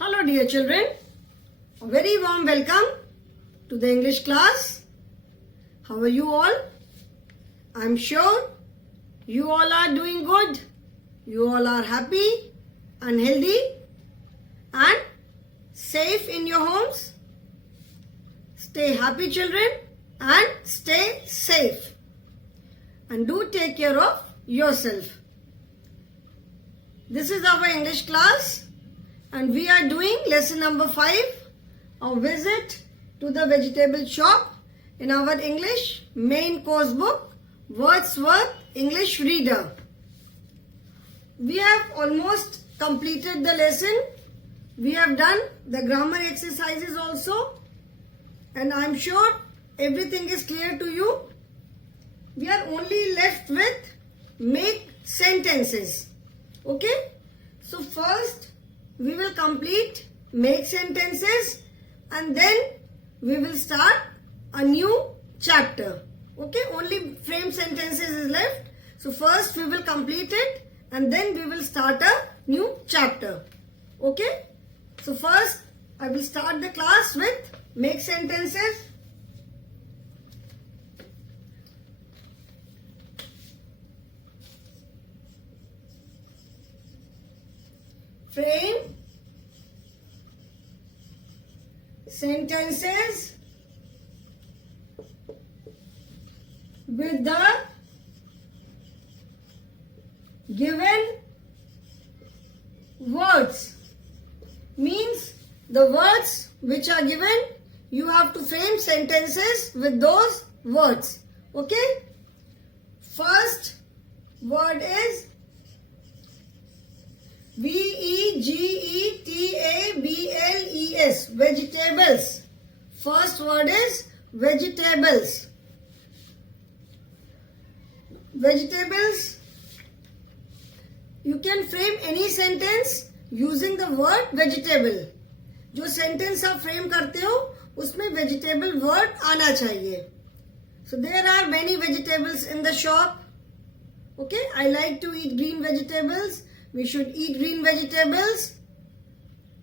Hello dear children, a very warm welcome to the English class. How are you all? I am sure you all are doing good. You all are happy and healthy and safe in your homes. Stay happy children and stay safe. And do take care of yourself. This is our English class. And we are doing lesson number 5, a visit to the vegetable shop in our English main course book, Wordsworth English Reader. We have almost completed the lesson. We have done the grammar exercises also. And I am sure everything is clear to you. We are only left with make sentences. Okay? So first, we will complete make sentences and then we will start a new chapter. Okay, only frame sentences is left. So first we will complete it and then we will start a new chapter. Okay, so first I will start the class with make sentences. Frame sentences with the given words. Means the words which are given, you have to frame sentences with those words. Okay? First word is vegetables, vegetables. First word is vegetables. Vegetables. You can frame any sentence using the word vegetable. जो sentence आप frame करते हो उसमें vegetable word आना चाहिए. So there are many vegetables in the shop. Okay, I like to eat green vegetables. We should eat green vegetables.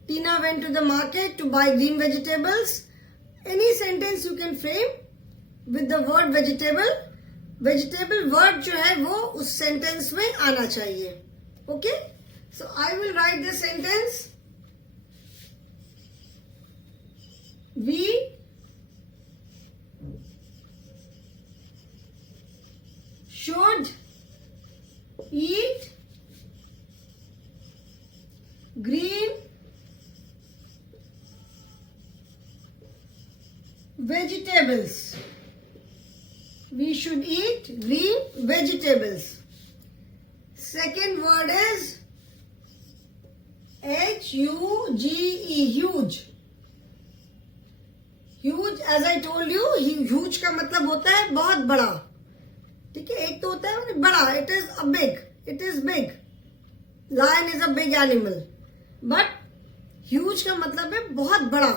Tina went to the market to buy green vegetables. Any sentence you can frame with the word vegetable. Vegetable word जो है वो उस sentence में आना चाहिए. Okay? So I will write the sentence. We should eat green vegetables. We should eat green vegetables. Second word is H-U-G-E, huge. Huge, as I told you, huge का मतलब होता है बहुत बड़ा. ठीक है, एक तो होता है बड़ा. It is a big. It is big. Lion is a big animal. But huge का मतलब है बहुत बड़ा.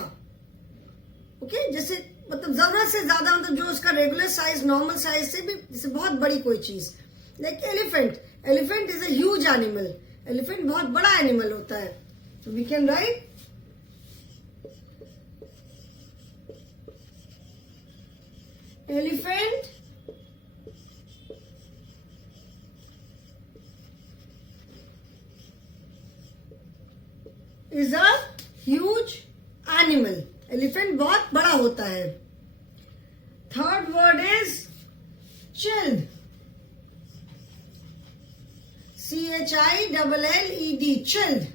ओके, जैसे मतलब जरूरत से ज्यादा, मतलब जो उसका रेगुलर साइज, नॉर्मल साइज से भी जैसे बहुत बड़ी कोई चीज. Like elephant. Elephant is a huge animal. Elephant बहुत बड़ा एनिमल होता है. So we can write elephant is a huge animal. Elephant बहुत बड़ा होता है. Third word is chilled. C-H-I-L-L-E-D, chilled.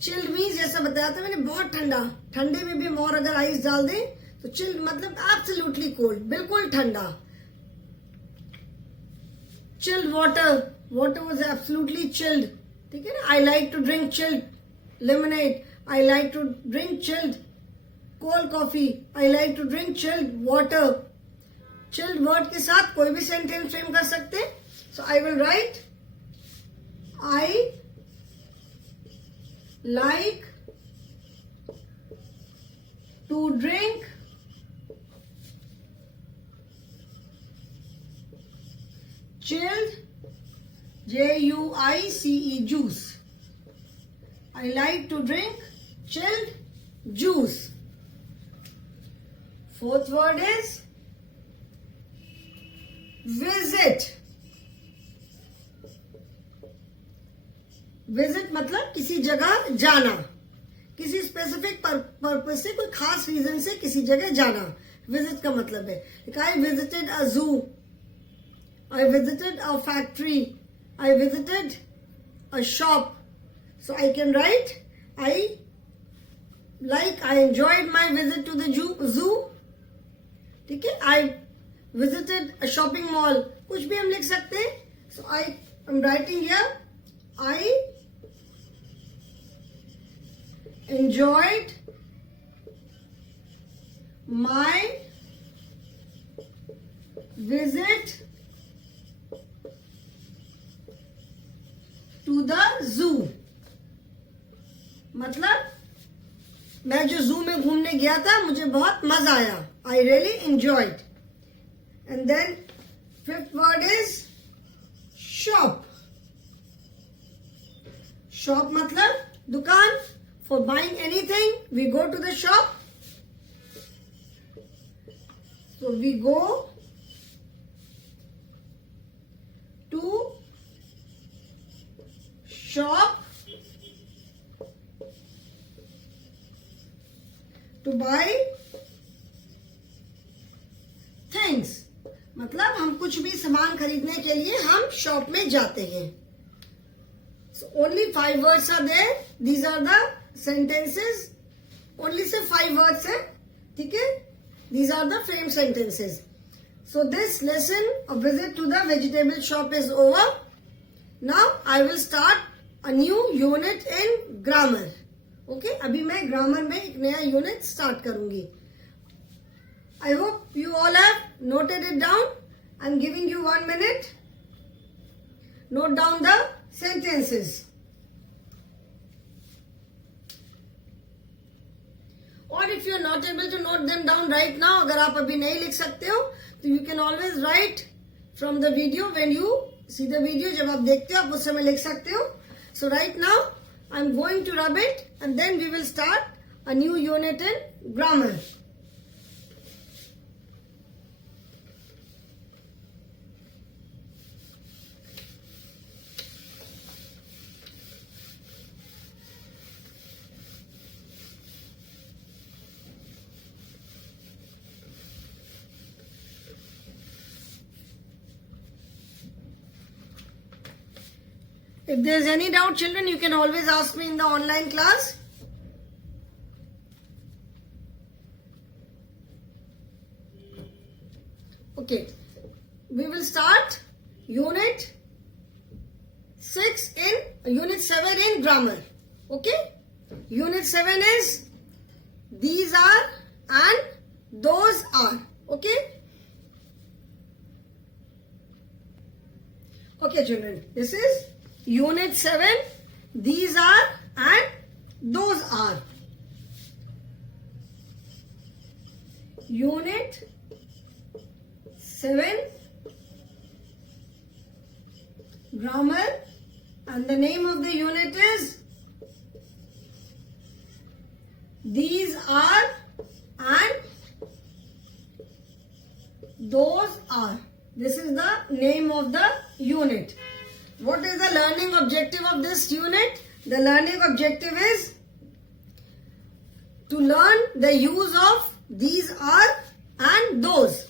Chilled means जैसा बताया था मैंने, बहुत ठंडा. ठंडे में भी हम और अगर आइस डाल दें तो chilled मतलब absolutely cold, बिल्कुल ठंडा. Chilled water. Water was absolutely chilled. ठीक है ना? I like to drink chilled lemonade. I like to drink chilled cold coffee. I like to drink chilled water. Chilled word के साथ कोई भी sentence frame कर सकते हैं. So I will write I like to drink chilled Juice. I like to drink chilled juice. Fourth word is visit. Visit मतलब किसी जगह जाना, किसी स्पेसिफिक पर्पज से, कोई खास रीजन से किसी जगह जाना विजिट का मतलब है. I visited a zoo, I visited a factory, I visited a shop. So I can write I enjoyed my visit to the zoo. ठीक है. I visited a shopping mall, कुछ भी हम लिख सकते हैं. So I am writing here I enjoyed my visit to the zoo. मतलब मैं जो जू में घूमने गया था मुझे बहुत मजा आया. I really enjoyed. And then fifth word is shop. Shop मतलब दुकान. For buying anything we go to the shop. So we go to shop to buy things. मतलब हम कुछ भी सामान खरीदने के लिए हम शॉप में जाते हैं. So only 5 words are there. These are the sentences. Only से 5 words है. ठीक है. These are the frame sentences. So this lesson of visit to the vegetable shop is over. Now I will start a new unit in grammar. Okay. अभी मैं grammar में एक नया unit start करूंगी. I hope you all have noted it down. I'm giving you 1 minute. Note down the sentences. Or if you are not able to note them down right now, अगर आप अभी नहीं लिख सकते हो तो you can always write from the video. When you see the video, जब आप देखते हो आप उस समय लिख सकते हो. So right now I'm going to rub it and then we will start a new unit in grammar. If there is any doubt, children, you can always ask me in the online class. Okay, we will start unit 7 in grammar. Okay, unit 7 is these are and those are. Okay. Okay, children, this is Unit 7, these are and those are. Unit 7, grammar, and the name of the unit is these are and those are. This is the name of the unit. What is the learning objective of this unit? The learning objective is to learn the use of these are and those.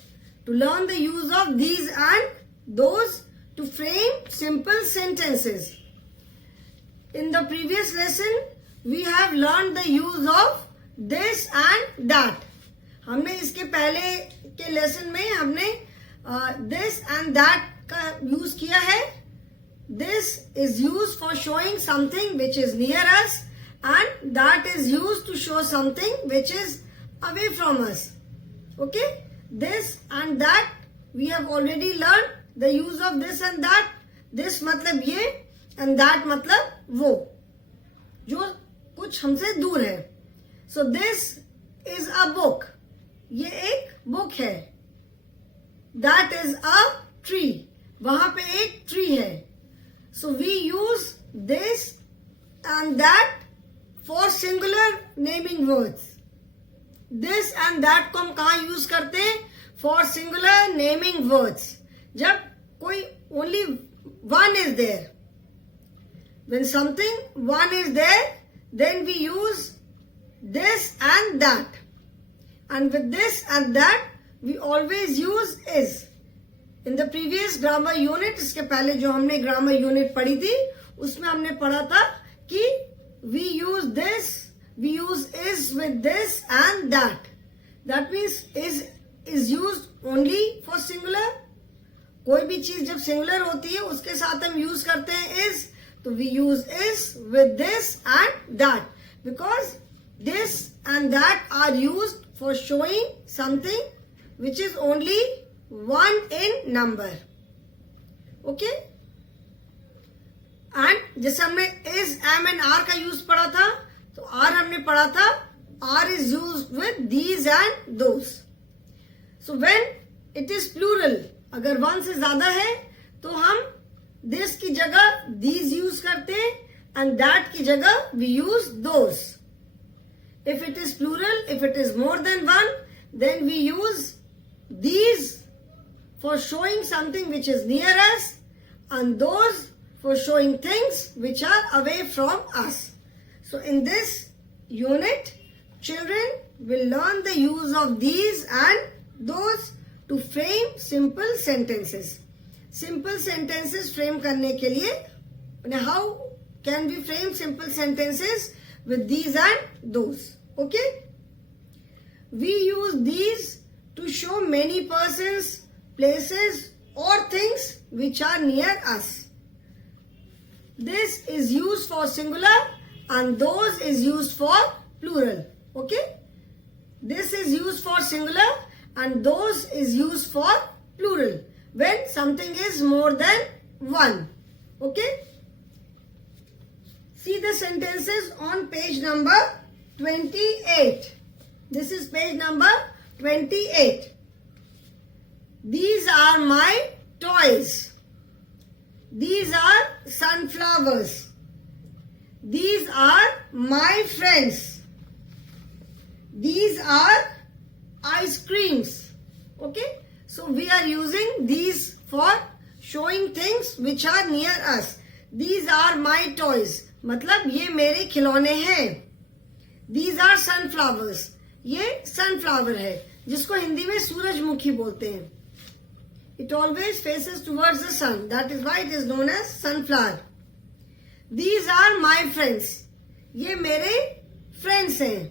To learn the use of these and those to frame simple sentences. In the previous lesson, we have learned the use of this and that. हमने इसके पहले के lesson में हमने this and that का use किया है. This is used for showing something which is near us and that is used to show something which is away from us. Okay? This and that we have already learned the use of this and that. This मतलब ये and that मतलब वो जो कुछ हमसे दूर है. So this is a book. ये एक बुक है. That is a tree. वहां पे एक ट्री है. So we use this and that for singular naming words. This and that को हम कहाँ यूज करते हैं? For singular naming words. जब कोई only one is there, when something one is there, then we use this and that, and with this and that we always use is. In the previous grammar unit, इसके पहले जो हमने grammar unit पढ़ी थी, उसमें हमने पढ़ा था कि we use this, we use is with this and that. That means is used only for singular. कोई भी चीज जब सिंगुलर होती है उसके साथ हम यूज करते हैं is. तो we use is with this and that, because this and that are used for showing something which is only one in number. Okay? And जैसे हमने is, am and are का यूज पढ़ा था, तो are हमने पढ़ा था are is used with these and those. So when it is plural, अगर one से ज्यादा है तो हम this की जगह these यूज करते हैं and that की जगह we use those. If it is plural, if it is more than one, then we use these for showing something which is near us and those for showing things which are away from us. So in this unit, children will learn the use of these and those to frame simple sentences. Simple sentences frame करने के लिए, how can we frame simple sentences with these and those? Okay? We use these to show many persons, places or things which are near us. This is used for singular and those is used for plural. Okay? This is used for singular and those is used for plural when something is more than one. Okay? See the sentences on page number 28. This is page number 28. These are my toys. These are sunflowers. These are my friends. These are ice creams. Okay? So we are using these for showing things which are near us. These are my toys. मतलब ये मेरे खिलौने हैं. These are sunflowers. ये sunflower है जिसको हिंदी में सूरजमुखी बोलते हैं. It always faces towards the sun. That is why it is known as sunflower. These are my friends. ये मेरे friends हैं.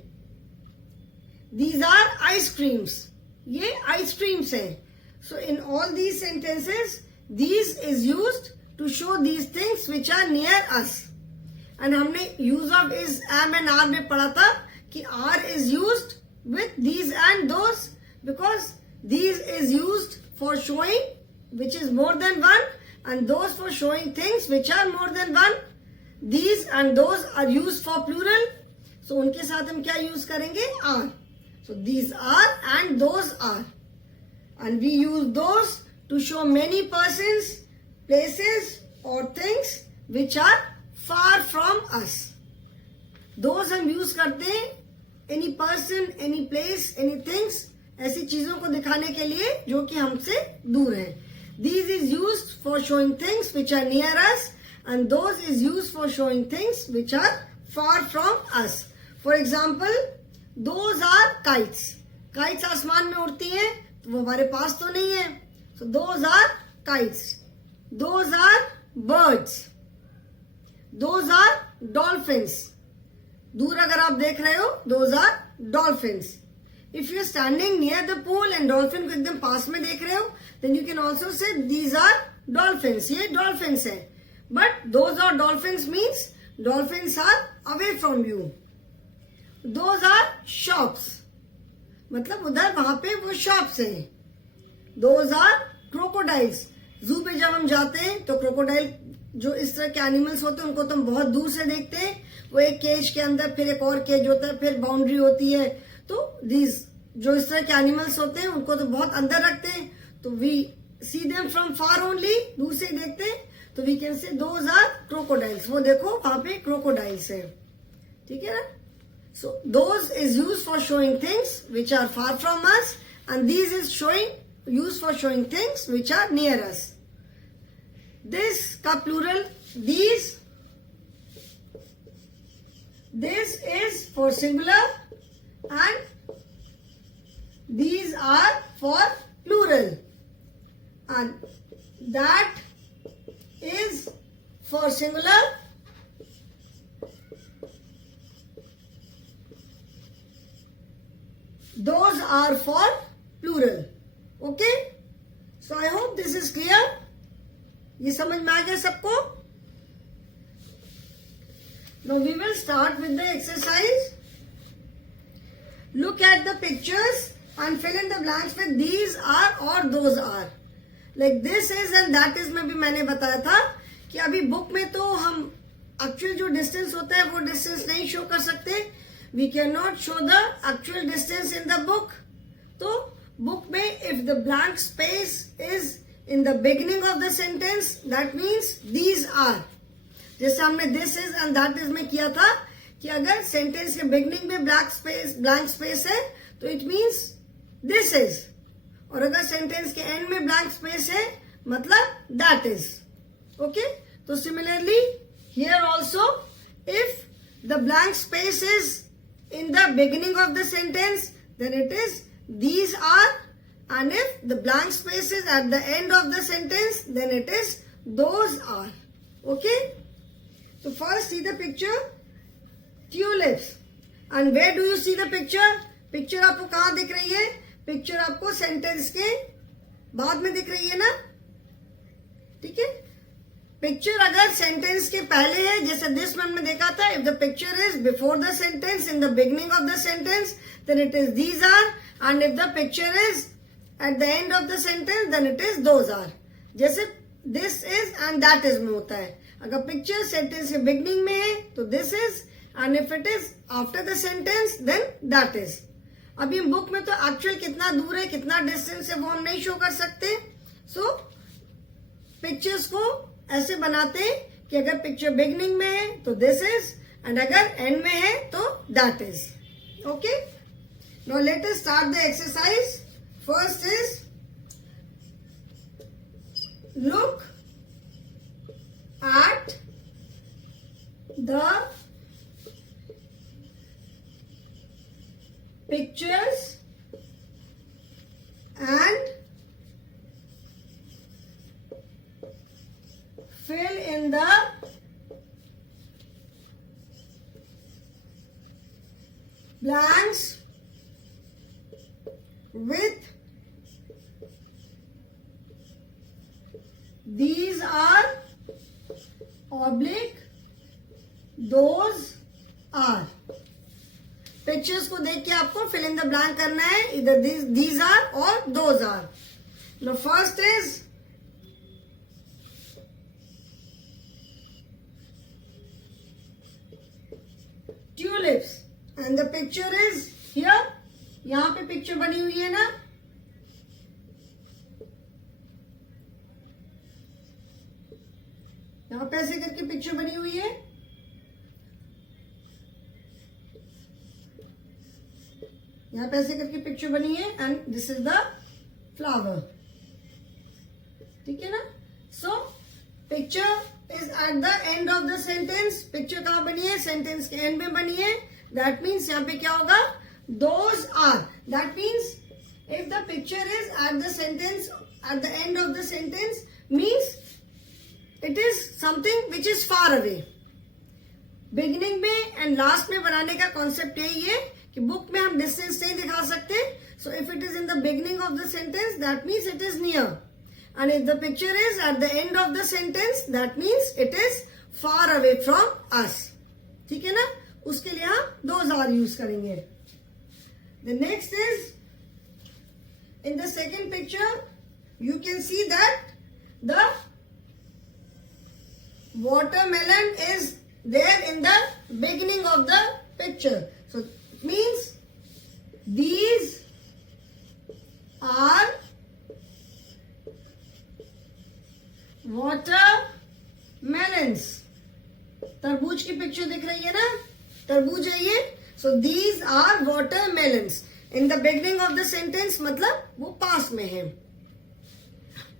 These are ice creams. ये ice creams हैं. So in all these sentences, these is used to show these things which are near us. And हमने use of is, am and are में पढ़ा था कि are is used with these and those because these is used for showing which is more than one and those for showing things which are more than one. These and those are used for plural. So उनके साथ हम क्या use करेंगे? Are. So these are and those are. And we use those to show many persons, places or things which are far from us. Those हम use करते हैं any person, any place, any things, ऐसी चीजों को दिखाने के लिए जो कि हमसे दूर हैं. These is used for showing things which are near us and those is used for showing things which are far from us. For example, those are kites. Kites आसमान में उड़ती हैं तो वो हमारे पास तो नहीं है. So those are kites. Those are birds. Those are dolphins. दूर अगर आप देख रहे हो, those are dolphins. If you are standing near the pool and dolphin को एकदम पास में देख रहे हो, then you can also say these are dolphins. ये dolphins हैं. But those are dolphins means dolphins are away from you. Those are shops. मतलब उधर वहां पे वो shops हैं. Those are crocodiles. जू पे जब हम जाते हैं तो क्रोकोडाइल जो इस तरह के एनिमल्स होते हैं उनको तो हम बहुत दूर से देखते हैं. वो एक केज के अंदर, फिर एक और केज होता है, फिर बाउंड्री होती है. तो दीज जो इस तरह के एनिमल्स होते हैं उनको तो बहुत अंदर रखते हैं. तो we see them from far only, दूर से देखते हैं. तो we can say those are crocodiles. वो देखो वहां पे क्रोकोडाइल्स है. ठीक है ना. So those is used for showing things which are far from us, and these is used for showing things which are near us. This का plural these. This is for singular and these are for plural, and that is for singular. Those are for plural. Okay? So I hope this is clear. ये समझ में आ गया सबको? Now we will start with the exercise. Look at the pictures and fill in the blanks with these are or those are. Like this is and that is में भी मैंने बताया था कि अभी बुक में तो हम एक्चुअल जो डिस्टेंस होता है वो डिस्टेंस नहीं शो कर सकते. We cannot show the actual distance in the book. तो बुक में if the blank space is in the beginning of the sentence, that means these are. जैसे हमने this is and that is में किया था कि अगर सेंटेंस के बिगनिंग में ब्लैंक स्पेस है तो इट मीन्स दिस इज, और अगर सेंटेंस के एंड में ब्लैंक स्पेस है मतलब दैट इज. ओके, तो similarly here also if the blank space is in the beginning of the sentence, then it is these are, and if the blank space is at the end of the sentence, then it is those are. Okay, so first see the picture, tulips. And where do you see the picture? Picture आपको कहाँ दिख रही है? Picture आपको sentence के बाद में दिख रही है ना, ठीक है. पिक्चर अगर सेंटेंस के पहले है, जैसे दिस में हमने देखा था, if the picture is before the sentence in the beginning of the sentence then it is these are, and if the picture is at the end of the sentence then it is those are. जैसे this is and that is में होता है. अगर picture sentence के beginning में है तो this is, and if it is after the sentence then that is. अभी बुक में तो एक्चुअल कितना दूर है, कितना डिस्टेंस है वो हम नहीं शो कर सकते. सो पिक्चर्स को ऐसे बनाते हैं कि अगर पिक्चर बिगनिंग में है तो दिस इज, एंड अगर एंड में है तो that is. Okay, now let us start the exercise. First is look at the pictures and fill in the blanks with these are oblique those are. Pictures को देख के आपको fill in the blank करना है, इधर these are और those are. No first is tulips and the picture is here. यहां पे पिक्चर बनी हुई है ना, यहां पे ऐसे करके पिक्चर बनी हुई है. यहां पे ऐसे करके पिक्चर बनी है and this is the flower. ठीक है ना. So picture is at the end of the sentence. Picture कहां बनी है? सेंटेंस के एंड में बनी है. दैट मीन्स यहां पे क्या होगा? Those are. That means if the picture is at the sentence at the end of the sentence means it is something which is far away. Beginning में एंड लास्ट में बनाने का कॉन्सेप्ट यही है कि बुक में हम डिस्टेंस नहीं दिखा सकते. So if it is in the beginning of the sentence that means it is near, and if the picture is at the end of the sentence that means it is far away from us. ठीक है ना. उसके लिए हम those are use करेंगे. The next is in the second picture you can see that the watermelon is there in the beginning of the picture. So it means these are watermelons. तरबूज की picture दिख रही है ना, तरबूज है ये. So these are watermelons. In the beginning of the sentence मतलब वो पास में है.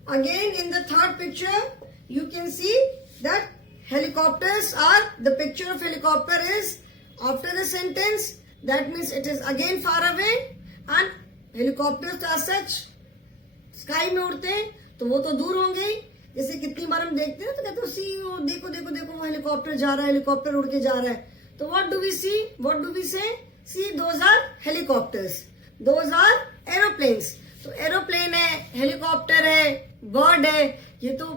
Again in the third picture you can see that helicopters are, the picture of helicopter is after the sentence, that means it is again far away, and helicopters as such sky में उड़ते हैं तो वो तो दूर होंगे ही. जैसे कितनी बार हम देखते हैं तो कहते हैं सी वो देखो देखो देखो वो हेलीकॉप्टर जा रहा है, हेलीकॉप्टर उड़ के जा रहा है. तो what do we see, what do we say? See, those are helicopters, those are aeroplanes. तो एरोप्लेन है, हेलीकॉप्टर है, बर्ड है, ये तो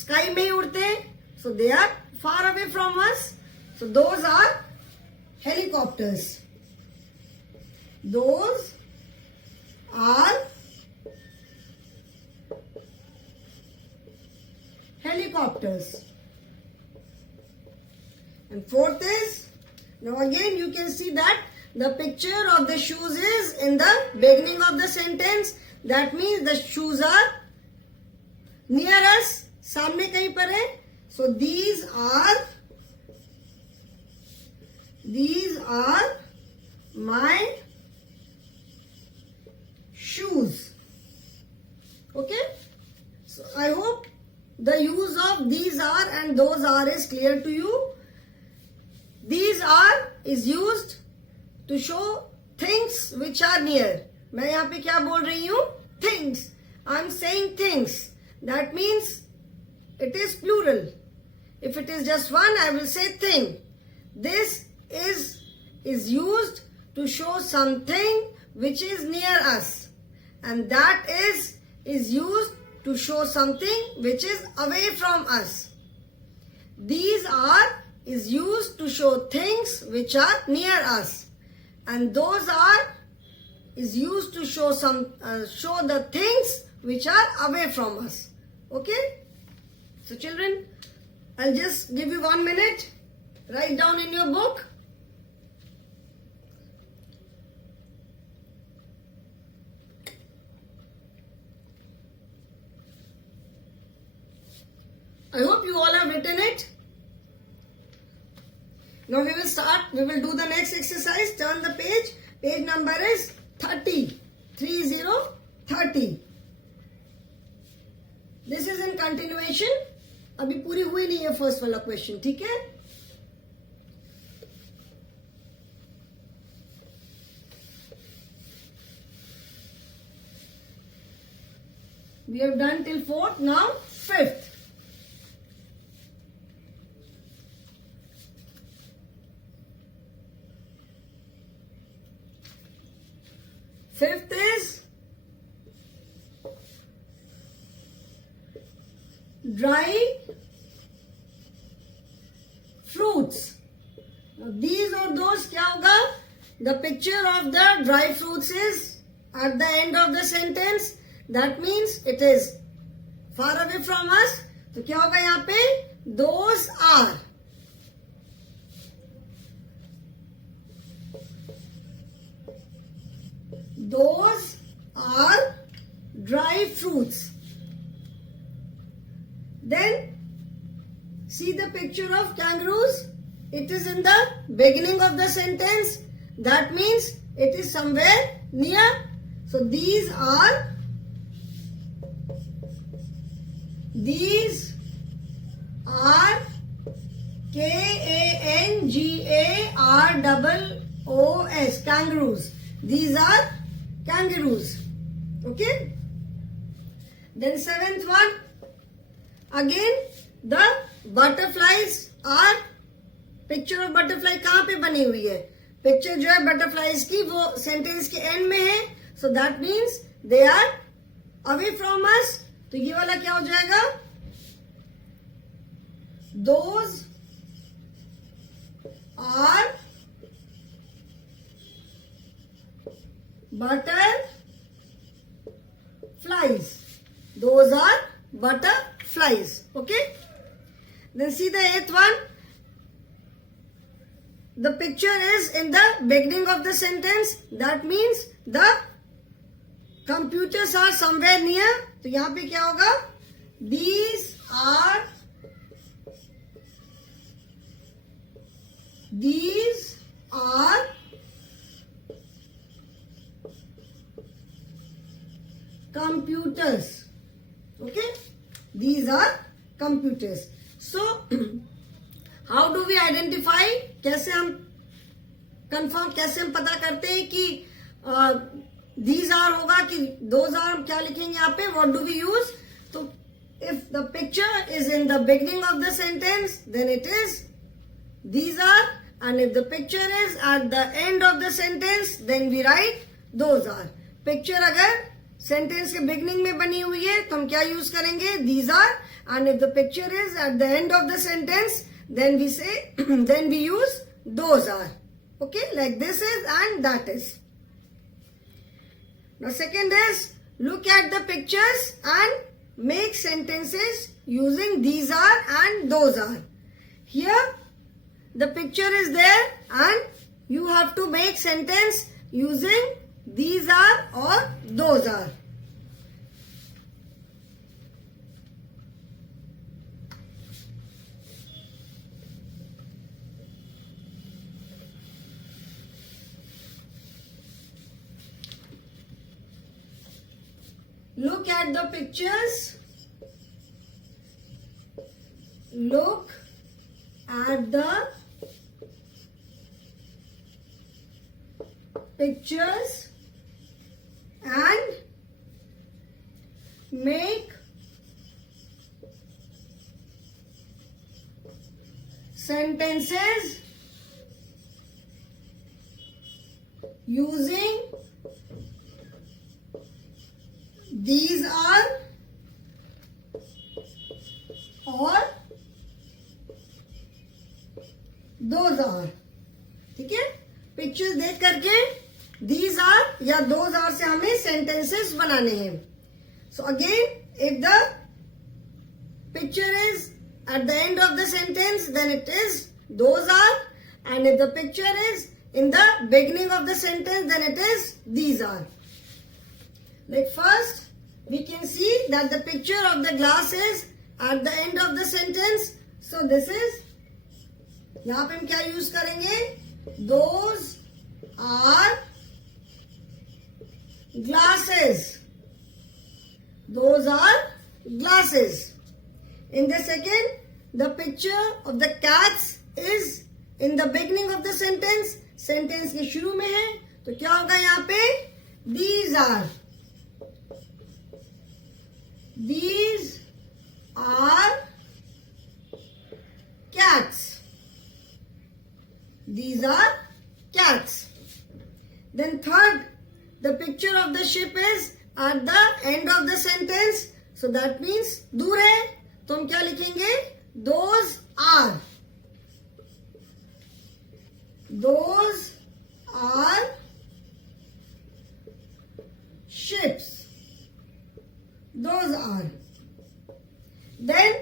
स्काई में ही उड़ते हैं. So they are far away from us. So those are helicopters. Those are helicopters. And fourth is, now again you can see that the picture of the shoes is in the beginning of the sentence. That means the shoes are near us, सामने कहीं पर है. So these are my shoes. Okay? So I hope the use of these are and those are is clear to you. These are is used to show things which are near. मैं यहाँ पे क्या बोल रही हूँ? Things. I'm saying things. That means it is plural. If it is just one, I will say thing. This is used to show something which is near us, and that is used to show something which is away from us. These are is used to show things which are near us, and those are is used to show show the things which are away from us. Okay? So children, I'll just give you 1 minute. Write down in your book. I hope you all have written it. Now we will start. We will do the next exercise. Turn the page. Page number is 30. 30. This is in continuation. अभी पूरी हुई नहीं है first वाला question, ठीक है? We have done till 4th, now 5th. Fifth is dry fruits. Now these or those क्या होगा? The picture of the dry fruits is at the end of the sentence. That means it is far away from us. तो क्या होगा यहाँ पे? Those are. Those are dry fruits. Then see the picture of kangaroos. It is in the beginning of the sentence. That means it is somewhere near. So these are kangaroos. Kangaroos. These are kangaroos. Okay? Then 7th one. Again, the butterflies are. Picture of butterfly कहाँ पे बनी हुई है? Picture जो है butterflies की वो sentence के end में है. So that means they are away from us. तो ये वाला क्या हो जाएगा? Those are butterflies. Those are butterflies. Okay? Then see the 8th one. The picture is in the beginning of the sentence. That means the computers are somewhere near. तो यहाँ पे क्या होगा? These are are computers. Okay, these are computers. So how do we identify, कैसे हम confirm, कैसे हम पता करते हैं कि these are होगा कि those are, हम क्या लिखेंगे यहाँ पे, what do we use? तो if the picture is in the beginning of the sentence, then it is these are, and if the picture is at the end of the sentence, then we write those are. Picture अगर sentence के beginning में बनी हुई है तो हम क्या use करेंगे, these are, and if the picture is at the end of the sentence, then we say then we use those are. Okay, like this is and that is. Now second is, look at the pictures and make sentences using these are and those are. Here the picture is there and you have to make sentence using these are or those are. Look at the pictures. Look at the pictures and make sentences using these are और those are. ठीक है, pictures देख करके these are या those are से हमें sentences बनाने हैं. So again, if the picture is at the end of the sentence, then it is those are, and if the picture is in the beginning of the sentence, then it is these are. Like first, we can see that the picture of the glass is at the end of the sentence. So this is, यहाँ पे हम क्या use करेंगे, those are glasses. Those are glasses. In the second, the picture of the cats is in the beginning of the sentence. Sentence के शुरू में है, तो क्या होगा यहाँ पे, these are. These are cats. These are cats. Then third, the picture of the ship is at the end of the sentence. So that means दूर है, तो हम क्या लिखेंगे, those are. Those are ships. Those are. Then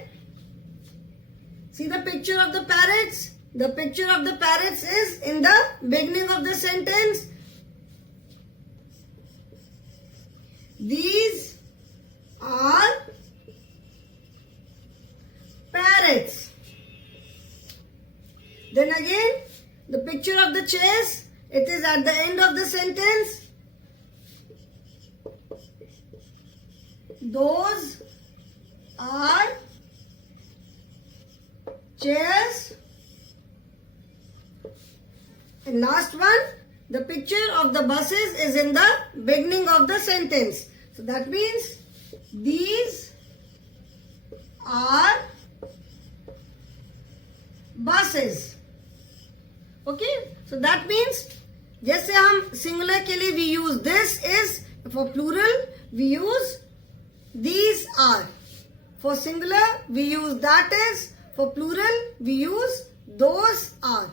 see the picture of the parrots. The picture of the parrots is in the beginning of the sentence. These are parrots. Then again, the picture of the chairs, it is at the end of the sentence. Those are chairs. And last one, the picture of the buses is in the beginning of the sentence. So that means these are buses. Okay, so that means जैसे हम singular के लिए we use this is, for plural we use these are. For singular we use that is. For plural we use those are.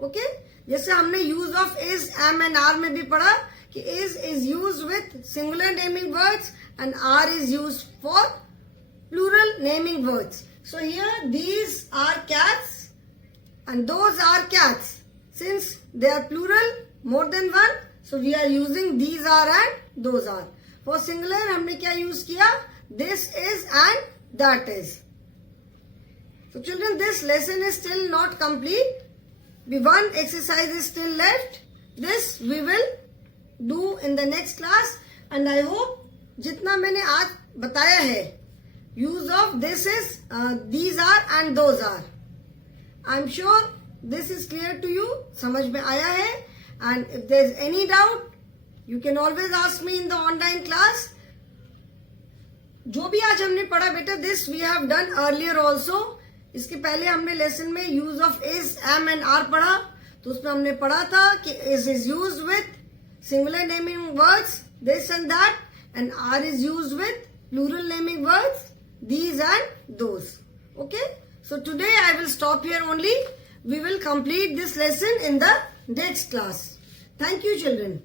Okay, जैसे हमने use of is, am and are में भी पढ़ा कि is used with singular naming words and are is used for plural naming words. So here these are cats and those are cats. Since they are plural, more than one, so we are using these are and those are. For singular हमने क्या use किया, this is and that is. So children, this lesson is still not complete. one exercise is still left. This we will do in the next class. And I hope जितना मैंने आज बताया है, use of this is, these are and those are. I'm sure this is clear to you. समझ में आया है? And if there's any doubt, you can always ask me in the online class. जो भी आज हमने पढ़ा बेटा, this we have done earlier also. इसके पहले हमने लेसन में use of is, am and are पढ़ा. तो उसमें हमने पढ़ा था कि is used with singular naming words, this and that, and are is used with plural naming words, these and those. Okay? So today I will stop here only. We will complete this lesson in the next class. Thank you, children.